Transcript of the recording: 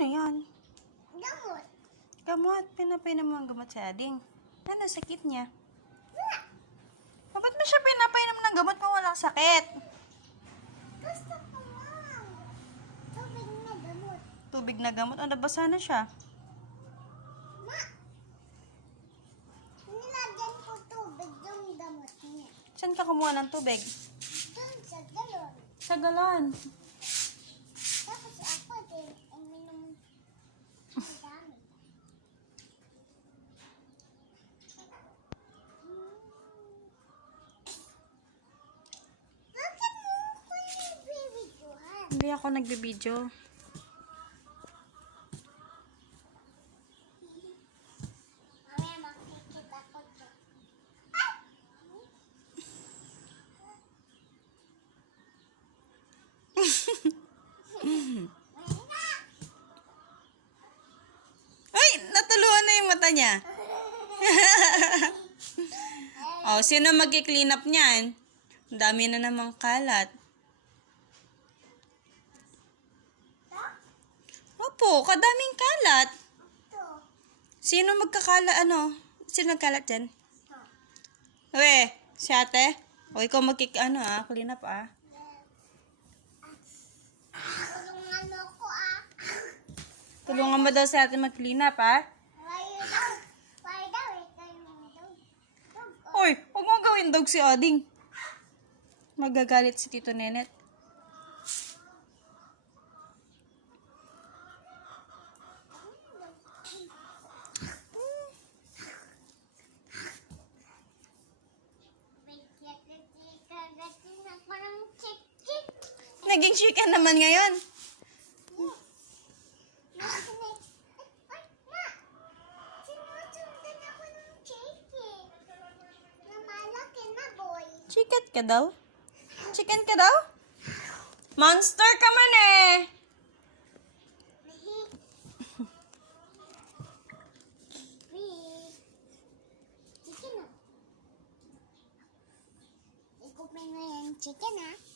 Ano yan? Gamot. Gamot. Pinapainom mo ang gamot sa ading. Ano sakit niya? Wala. Bakit mo siya pinapainom ng gamot kung walang sakit? Gusto ko lang. Tubig na gamot. Tubig na gamot? O, nabasa na siya. Ma! Nilagyan ko tubig yung gamot niya. Saan ka kumuha ng tubig? Doon sa galon. Sa galon. Tapos ako din, uminom ng dami. Bakit mo ko nagbibidyohan? Hindi ako nagbibideo. Mamaya makikita ko to. Ay! Natuluan na yung mata niya. Oh, sino mag-clean up niyan? Ang dami na namang kalat. Opo, kadaming kalat. Ito. Sino magkakala, ano? Sino nagkalat dyan? We, si ate? O, ikaw clean up Tulungan mo ko Tulungan mo daw si ate mag-clean up Why daw? Why daw? Ikaw yung dog. Uy, huwag mo gawin dog si Oding. Magagalit si Tito Nenet. Kagatin ako ng chick-chick. Naging chicken naman ngayon. Ay, ma! Sinusundan ako ng chicken. Na malaki na boy. Chicken ka daw? Chicken ka daw? Monster ka man eh! Chicken na. Ikupin mo yung chicken ha.